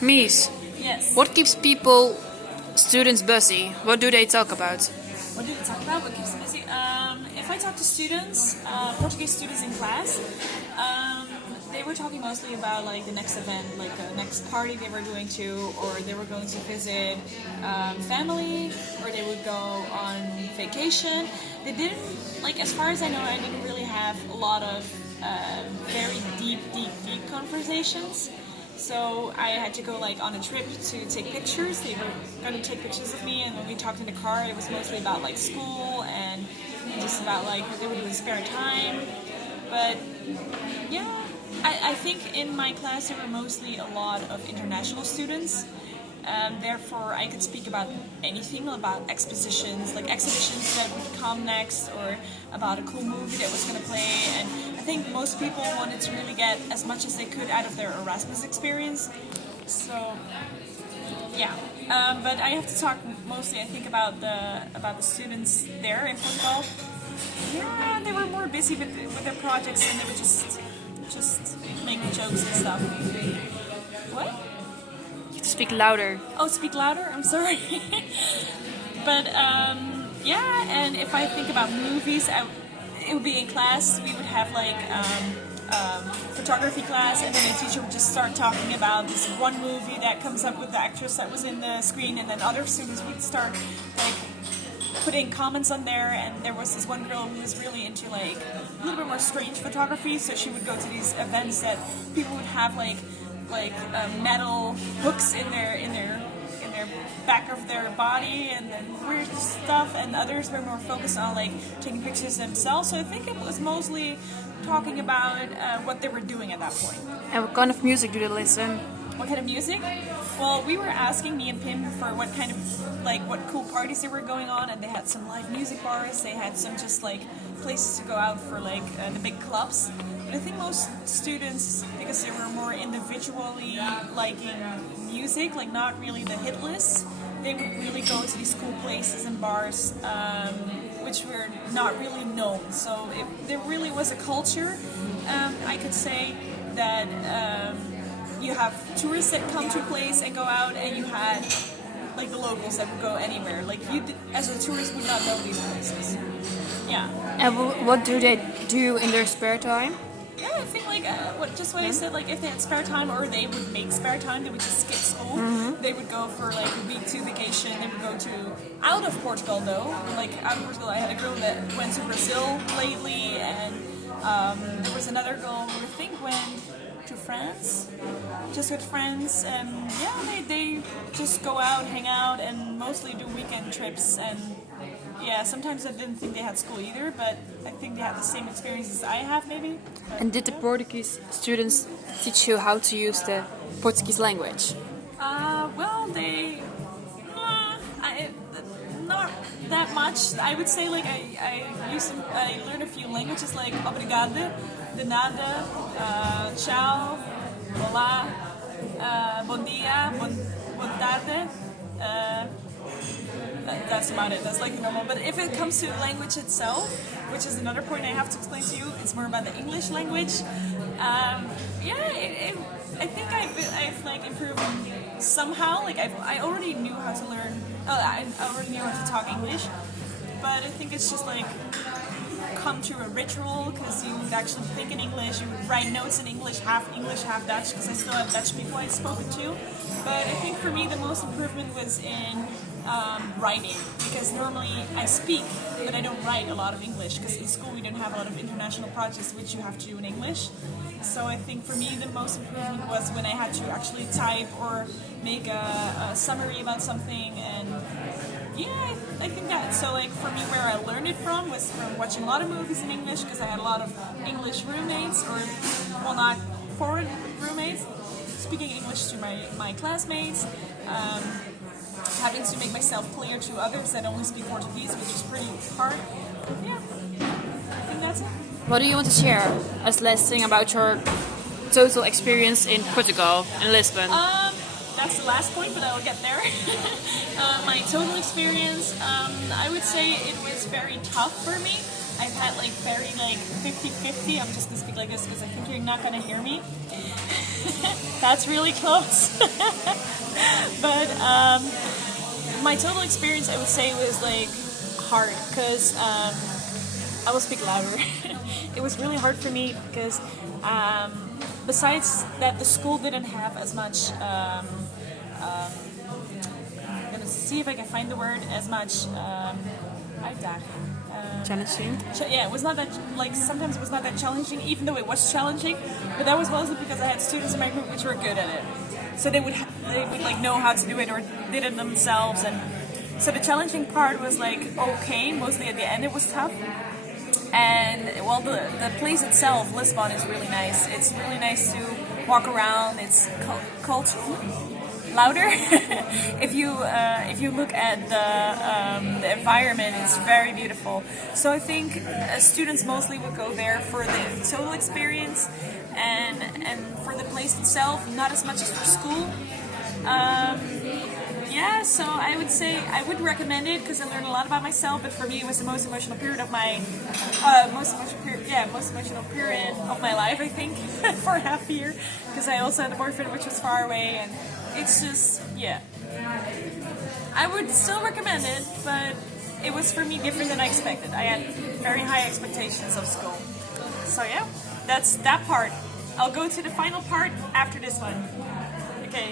Mies, Yes. what keeps people, students busy? What do they talk about? What do we talk about? What keeps me busy? If I talk to students, Portuguese students in class, they were talking mostly about like the next event, like the next party they were going to, or they were going to visit family, or they would go on vacation. They didn't, like, as far as I know, I didn't really have a lot of very deep conversations. So I had to go like on a trip to take pictures. They were going to take pictures of me, and when we talked in the car, it was mostly about like school and just about like what they would do in spare time. But yeah, I think in my class there were mostly a lot of international students. Therefore, I could speak about anything, about expositions, like exhibitions that would come next, or about a cool movie that was going to play. And I think most people wanted to really get as much as they could out of their Erasmus experience. So, yeah. But I have to talk mostly, I think, about the students there in Portugal. Yeah, they were more busy with their projects, and they were just making jokes and stuff. What? Speak louder. Oh, speak louder? I'm sorry. But, yeah, and if I think about movies, it would be in class. We would have, like, photography class, and then the teacher would just start talking about this one movie that comes up with the actress that was in the screen, and then other students would start, like, putting comments on there. And there was this one girl who was really into, like, a little bit more strange photography, so she would go to these events that people would have, like metal hooks in their back of their body, and then weird stuff. And others were more focused on like taking pictures themselves. So I think it was mostly talking about what they were doing at that point. And what kind of music do they listen? What kind of music? Well, we were asking, me and Pim, for what kind of, like, what cool parties there were going on, and they had some live music bars, they had some just, like, places to go out for, like, the big clubs. But I think most students, because they were more individually liking music, like, not really the hit list, they would really go to these cool places and bars, which were not really known. So there really was a culture, I could say, that... you have tourists that come to a place and go out, and you had like the locals that would go anywhere. Like you, as a tourist, would not know these places. Yeah. And what do they do in their spare time? Yeah, I think like what I said. Like if they had spare time, or they would make spare time, they would just skip school. They would go for like a week 2 vacation. They would go to out of Portugal though. Like out of Portugal, I had a girl that went to Brazil lately, and there was another girl who I think went to France, just with friends, and yeah, they just go out, hang out, and mostly do weekend trips. And yeah, sometimes I didn't think they had school either, but I think they had the same experiences I have, maybe. But, And did the Portuguese students teach you how to use the Portuguese language? Well, not that much. I would say like I learned a few languages like obrigada, de nada, ciao, olá, bom dia, boa tarde. That's about it. That's like normal. But if it comes to language itself, which is another point I have to explain to you, it's more about the English language. I think I've like improved somehow. Like I already knew how to learn. I already knew how to talk English, but I think it's just like come to a ritual, because you would actually think in English, you would write notes in English, half Dutch, because I still have Dutch people I've spoken to. But I think for me the most improvement was in writing, because normally I speak, but I don't write a lot of English, because in school we didn't have a lot of international projects which you have to do in English. So I think for me the most improvement was when I had to actually type or make a summary about something. And yeah, I think that, so like for me where I learned it from was from watching a lot of movies in English, because I had a lot of English roommates, or well, not foreign roommates, speaking English to my classmates, having to make myself clear to others that only speak Portuguese, which is pretty hard. Yeah, I think that's it. What do you want to share as last thing about your total experience in Portugal, in Lisbon? That's the last point, but I will get there. My total experience, I would say it was very tough for me. I've had like very like 50-50. I'm just gonna speak like this because I think you're not gonna hear me. That's really close. But my total experience, I would say, was like hard because I will speak louder. It was really hard for me because besides that, the school didn't have as much. I'm gonna see if I can find the word as much. Uitdaging. Challenging. Yeah, it was not that like sometimes it was not that challenging, even though it was challenging. But that was mostly because I had students in my group which were good at it, so they would like know how to do it or did it themselves. And so the challenging part was like okay, mostly at the end it was tough. And well, the place itself, Lisbon, is really nice. It's really nice to walk around. It's cultural. Louder. If you look at the environment, it's very beautiful. So I think students mostly would go there for the total experience and for the place itself, not as much as for school. Yeah, so I would say I would recommend it because I learned a lot about myself. But for me, it was the most emotional period of my most emotional period of my life. I think for half a year because I also had a boyfriend which was far away, and it's just yeah. I would still recommend it, but it was for me different than I expected. I had very high expectations of school. So yeah, that's that part. I'll go to the final part after this one.